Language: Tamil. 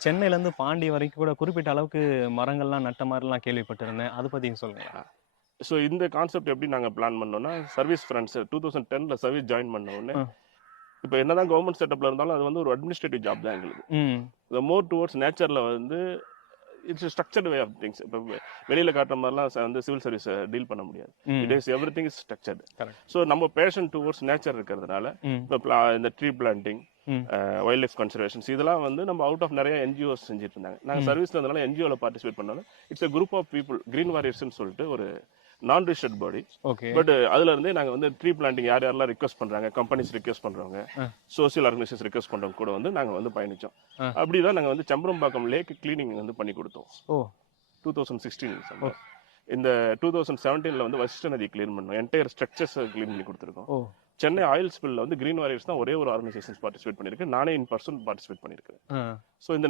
சென்னையிலேருந்து பாண்டி வரைக்கும் கூட குறிப்பிட்ட அளவுக்கு மரங்கள்லாம் நட்ட மாதிரிலாம் கேள்விப்பட்டிருந்தேன். அதை பத்தி சொல்லுங்களேன். ஸோ இந்த கான்செப்ட் எப்படி நாங்கள் பிளான் பண்ணோம்னா, சர்வீஸ் ஃப்ரெண்ட்ஸ் 2010ல சர்வீஸ் ஜாயின் பண்ண உடனே, ஆ. இப்போ என்னதான் கவர்மெண்ட் செட்டப்ல இருந்தாலும் அது வந்து ஒரு அட்மினிஸ்ட்ரேட்டிவ் ஜாப் தான் எங்களுக்கு. ம். இந்த மோர் டுவர்ட்ஸ் நேச்சர்ல வந்து its structured way of things. இப்போ வெளியில காட்டுற மாதிரிலாம் வந்து சிவில் சர்வீஸ் டீல் பண்ண முடியாது. It is every thing is structured. Correct. So நம்ம பேஷன் டுவர்ட்ஸ் நேச்சர் இருக்கிறதுனால, ம். இப்போ இந்த ட்ரீ பிளான்டிங், ம். வைல்ட் லைஃப் கன்சர்வேஷன்ஸ் இதெல்லாம் வந்து நம்ம அவுட் ஆஃப் நிறைய என்ஜிஓஸ் செஞ்சுட்டு இருந்தாங்க. நாங்கள் சர்வீஸ்ல இருந்தனால என்ஜிஓவில் பார்ட்டிசிபேட் பண்ணோம். It's a group of people, green வாரியர்ஸ்னு சொல்லிட்டு ஒரு நான் ரிஜிஸ்டர்ட் பாடி. ஓகே. பட் அதுல இருந்தே நாங்க வந்து ட்ரீ பிளான்டிங் யார் யாரெல்லாம் ரிக்வெஸ்ட் பண்றாங்க, கம்பெனிஸ் ரிக்வெஸ்ட் பண்றவங்க, சோசியல் ஆர்கனைசேஷன் ரிக்வெஸ்ட் பண்றவங்க கூட வந்து நாங்க வந்து பயணிச்சோம். அப்படிதான் நாங்க வந்து செம்பரம்பாக்கம் லேக் கிளீனிங் வந்து பண்ணி கொடுத்தோம். ஓ. 2016 இந்த 2017ல வந்து வசிஷ்ட நதி கிளீன் பண்ணோம். என்டையர் ஸ்ட்ரக்சர்ஸ் கிளீன் பண்ணி கொடுத்துருக்கோம். ஓ. சென்னை ஆயில் ஸ்பில்ல வந்து கிரீன் வாரியர்ஸ் தான் ஒரே ஒரு ஆர்கனைசேஷன் பார்ட்டிசிபேட் பண்ணிருக்கு. நானே இன் பர்சன் பார்ட்டிசிபேட் பண்ணிருக்கேன். ஆ. ஸோ இந்த